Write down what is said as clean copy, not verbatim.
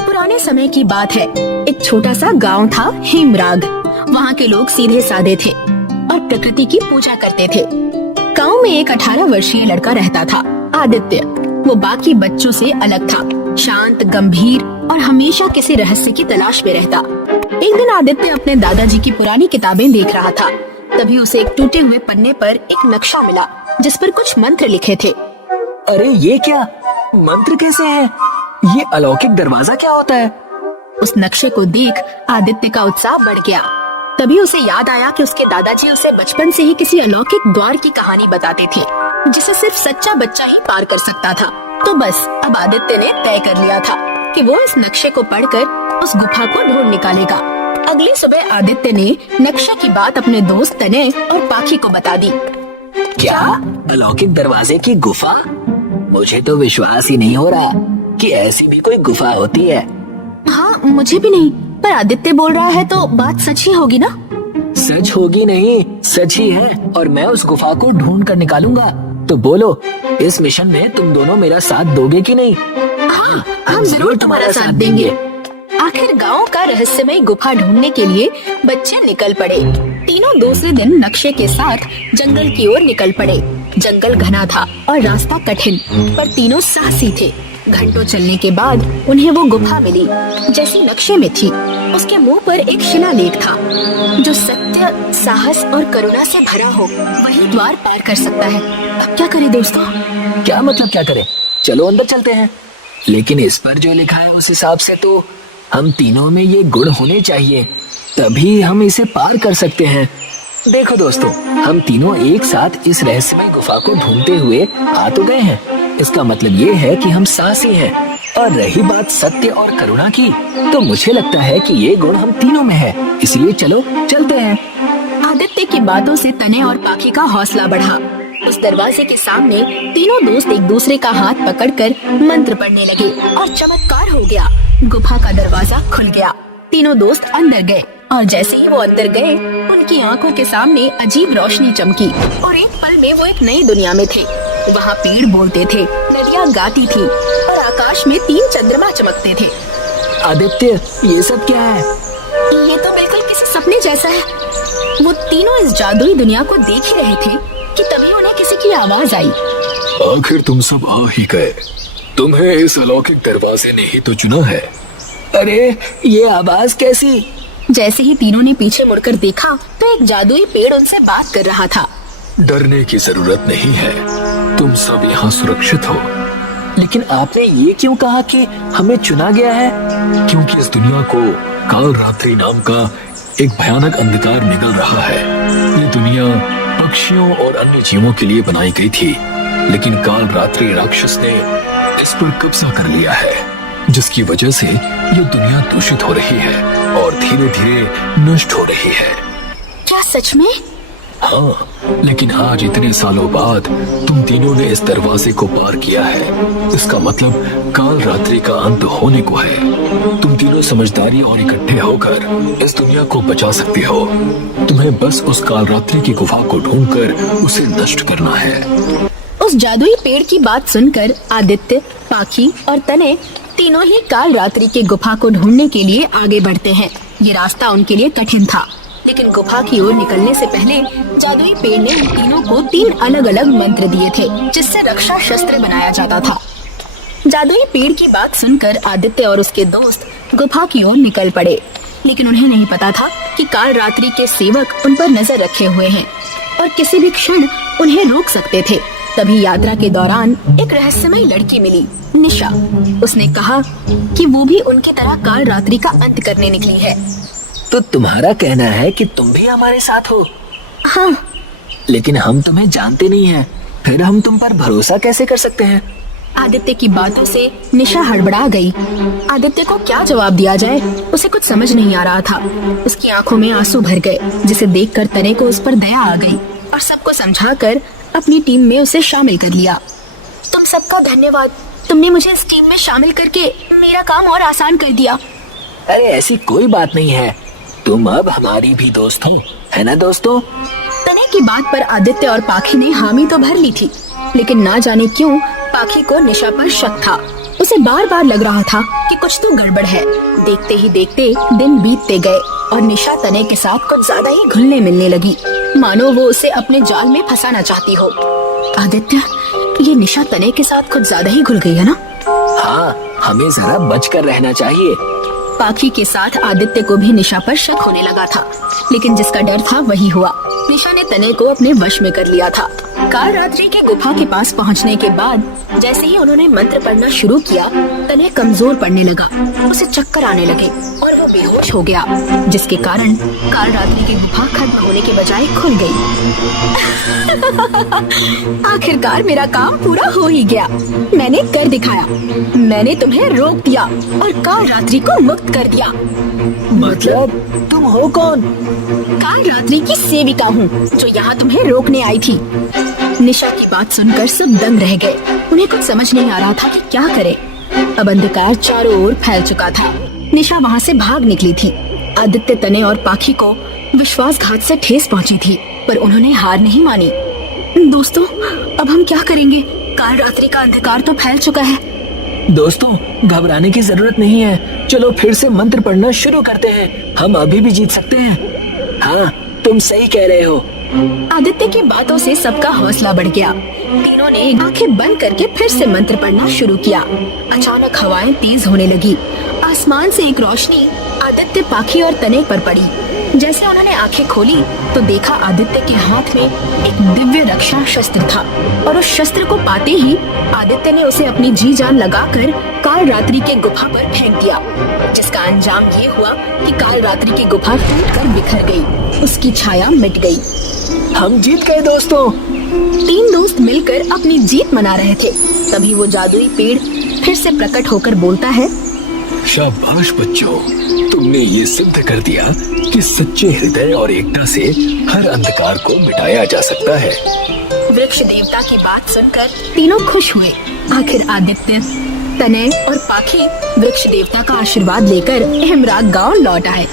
पुराने समय की बात है। एक छोटा सा गांव था हेमराग। वहाँ के लोग सीधे साधे थे और प्रकृति की पूजा करते थे। गांव में एक 18 वर्षीय लड़का रहता था, आदित्य। वो बाकी बच्चों से अलग था, शांत, गंभीर और हमेशा किसी रहस्य की तलाश में रहता। एक दिन आदित्य अपने दादाजी की पुरानी किताबें देख रहा था। तभी उसे एक टूटे हुए पन्ने पर एक नक्शा मिला जिस पर कुछ मंत्र लिखे थे। अरे ये क्या मंत्र कैसे है? ये अलौकिक दरवाजा क्या होता है? उस नक्शे को देख आदित्य का उत्साह बढ़ गया। तभी उसे याद आया कि उसके दादाजी उसे बचपन से ही किसी अलौकिक द्वार की कहानी बताते थे जिसे सिर्फ सच्चा बच्चा ही पार कर सकता था। तो बस अब आदित्य ने तय कर लिया था कि वो इस नक्शे को पढ़कर उस गुफा को ढूंढ निकालेगा। अगली सुबह आदित्य ने नक्शे की बात अपने दोस्त तने और पाखी को बता दी। क्या अलौकिक दरवाजे की गुफा? मुझे तो विश्वास ही नहीं हो रहा कि ऐसी भी कोई गुफा होती है। हाँ, मुझे भी नहीं, पर आदित्य बोल रहा है तो बात सच ही होगी ना? सच होगी नहीं, सच ही है और मैं उस गुफा को ढूंढ कर निकालूंगा। तो बोलो, इस मिशन में तुम दोनों मेरा साथ दोगे कि नहीं? हाँ, हम जरूर तुम्हारा साथ देंगे। आखिर गांव का रहस्यमय गुफा ढूंढने के लिए बच्चे निकल पड़े। तीनों दूसरे दिन नक्शे के साथ जंगल की ओर निकल पड़े। जंगल घना था और रास्ता कठिन, पर तीनों साहसी थे। घंटों चलने के बाद उन्हें वो गुफा मिली जैसी नक्शे में थी। उसके मुंह पर एक शिलालेख था, जो सत्य, साहस और करुणा से भरा हो वही द्वार पार कर सकता है। अब क्या करें दोस्तों? क्या मतलब क्या करें? चलो अंदर चलते हैं। लेकिन इस पर जो लिखा है उस हिसाब से तो हम तीनों में ये गुण होने चाहिए, तभी हम इसे पार कर सकते हैं। देखो दोस्तों, हम तीनों एक साथ इस रहस्यमय गुफा को ढूंढते हुए आ तो गए हैं। इसका मतलब ये है कि हम साहसी हैं। और रही बात सत्य और करुणा की, तो मुझे लगता है कि ये गुण हम तीनों में है। इसलिए चलो चलते हैं। आदित्य की बातों से तने और पाखी का हौसला बढ़ा। उस दरवाजे के सामने तीनों दोस्त एक दूसरे का हाथ पकड़कर मंत्र पढ़ने लगे और चमत्कार हो गया। गुफा का दरवाजा खुल गया। तीनों दोस्त अंदर गए और जैसे ही वो अंदर गए, उनकी आंखों के सामने अजीब रोशनी चमकी और एक पल में वो एक नई दुनिया में थे। वहाँ पेड़ बोलते थे, नदियाँ गाती थी और आकाश में 3 चंद्रमा चमकते थे। आदित्य, ये सब क्या है? ये तो बिल्कुल किसी सपने जैसा है। वो तीनों इस जादुई दुनिया को देख ही रहे थे कि तभी उन्हें किसी की आवाज आई। आखिर तुम सब आ ही गए। तुम्हें इस अलौकिक दरवाजे ने ही तो चुना है। अरे ये आवाज कैसी? जैसे ही तीनों ने पीछे मुड़कर देखा तो एक जादुई पेड़ उनसे बात कर रहा था। डरने की जरूरत नहीं है, तुम सब यहाँ सुरक्षित हो। लेकिन आपने ये क्यों कहा कि हमें चुना गया है? क्योंकि इस दुनिया को काल रात्रि नाम का एक भयानक अंधकार निगल रहा है। ये दुनिया पक्षियों और अन्य जीवों के लिए बनाई गई थी, लेकिन काल रात्रि राक्षस ने इस पर कब्जा कर लिया है, जिसकी वजह से ये दुनिया दूषित हो रही है और धीरे धीरे नष्ट हो रही है। क्या सच में? हाँ, लेकिन आज इतने सालों बाद तुम तीनों ने इस दरवाजे को पार किया है। इसका मतलब काल रात्रि का अंत होने को है। तुम तीनों समझदारी और इकट्ठे होकर इस दुनिया को बचा सकते हो। तुम्हें बस उस काल रात्रि की गुफा को ढूंढकर उसे नष्ट करना है। उस जादुई पेड़ की बात सुनकर आदित्य, पाखी और तने तीनों ही काल रात्रि की गुफा को ढूंढने के लिए आगे बढ़ते हैं। ये रास्ता उनके लिए कठिन था, लेकिन गुफा की ओर निकलने से पहले जादुई पेड़ ने उन तीनों को 3 अलग अलग मंत्र दिए थे, जिससे रक्षा शस्त्र बनाया जाता था। जादुई पेड़ की बात सुनकर आदित्य और उसके दोस्त गुफा की ओर निकल पड़े, लेकिन उन्हें नहीं पता था कि काल रात्रि के सेवक उन पर नजर रखे हुए हैं और किसी भी क्षण उन्हें रोक सकते थे। तभी यात्रा के दौरान एक रहस्यमय लड़की मिली, निशा। उसने कहा कि वो भी उनकी तरह काल रात्रि का अंत करने निकली है। तो तुम्हारा कहना है कि तुम भी हमारे साथ हो? हाँ। लेकिन हम तुम्हें जानते नहीं हैं, फिर हम तुम पर भरोसा कैसे कर सकते हैं? आदित्य की बातों से निशा हड़बड़ा गई। आदित्य को क्या जवाब दिया जाए, उसे कुछ समझ नहीं आ रहा था। उसकी आंखों में आंसू भर गए, जिसे देखकर तने को उस पर दया आ गई और सबको समझाकर अपनी टीम में उसे शामिल कर लिया। तुम सबका धन्यवाद, तुमने मुझे इस टीम में शामिल करके मेरा काम और आसान कर दिया। अरे ऐसी कोई बात नहीं है, तुम अब हमारी भी दोस्त हो, है ना दोस्तों? की बात पर आदित्य और पाखी ने हामी तो भर ली थी, लेकिन ना जाने क्यों पाखी को निशा पर शक था। उसे बार बार लग रहा था कि कुछ तो गड़बड़ है। देखते ही देखते दिन बीतते गए और निशा तने के साथ कुछ ज्यादा ही घुलने मिलने लगी, मानो वो उसे अपने जाल में फंसाना चाहती हो। आदित्य, ये निशा तने के साथ कुछ ज्यादा ही घुल गई है ना? हाँ, हमें जरा बचकर रहना चाहिए। पाखी के साथ आदित्य को भी निशा पर शक होने लगा था, लेकिन जिसका डर था वही हुआ। निशा ने तने को अपने वश में कर लिया था। काल रात्रि की गुफा के पास पहुंचने के बाद जैसे ही उन्होंने मंत्र पढ़ना शुरू किया, तने कमजोर पड़ने लगा। उसे चक्कर आने लगे और वो बेहोश हो गया, जिसके कारण काल रात्रि की गुफा खत्म होने के बजाय खुल गई। आखिरकार मेरा काम पूरा हो ही गया। मैंने कर दिखाया। मैंने तुम्हें रोक दिया और काल रात्रि को मुक्त कर दिया। मतलब तुम हो कौन? काल रात्रि की सेविका हूँ जो यहाँ तुम्हें रोकने आई थी। निशा की बात सुनकर सब दंग रह गए। उन्हें कुछ समझ नहीं आ रहा था कि क्या करे। अब अंधकार चारों ओर फैल चुका था। निशा वहाँ से भाग निकली थी। आदित्य, तने और पाखी को विश्वासघात से ठेस पहुँची थी, पर उन्होंने हार नहीं मानी। दोस्तों, अब हम क्या करेंगे? काल रात्रि का अंधकार तो फैल चुका है। दोस्तों, घबराने की जरूरत नहीं है। चलो फिर से मंत्र पढ़ना शुरू करते हैं। हम अभी भी जीत सकते हैं। हाँ, तुम सही कह रहे हो। आदित्य की बातों से सबका हौसला बढ़ गया। तीनों ने आंखें बंद करके फिर से मंत्र पढ़ना शुरू किया। अचानक हवाएं तेज होने लगी। आसमान से एक रोशनी आदित्य, पाखी और तने पर पड़ी। जैसे उन्होंने आंखें खोली तो देखा आदित्य के हाथ में एक दिव्य रक्षा शस्त्र था, और उस शस्त्र को पाते ही आदित्य ने उसे अपनी जी जान लगाकर काल रात्रि के गुफा पर फेंक दिया, जिसका अंजाम ये हुआ कि काल रात्रि की गुफा टूटकर बिखर गई। उसकी छाया मिट गई। हम जीत गए दोस्तों। तीन दोस्त मिलकर अपनी जीत मना रहे थे। तभी वो जादुई पेड़ फिर से प्रकट होकर बोलता है, शाबाश बच्चों, तुमने ये सिद्ध कर दिया कि सच्चे हृदय और एकता से हर अंधकार को मिटाया जा सकता है। वृक्ष देवता की बात सुनकर तीनों खुश हुए। आखिर आदित्य, तने और पाखी वृक्ष देवता का आशीर्वाद लेकर हेमराग गांव लौट आए।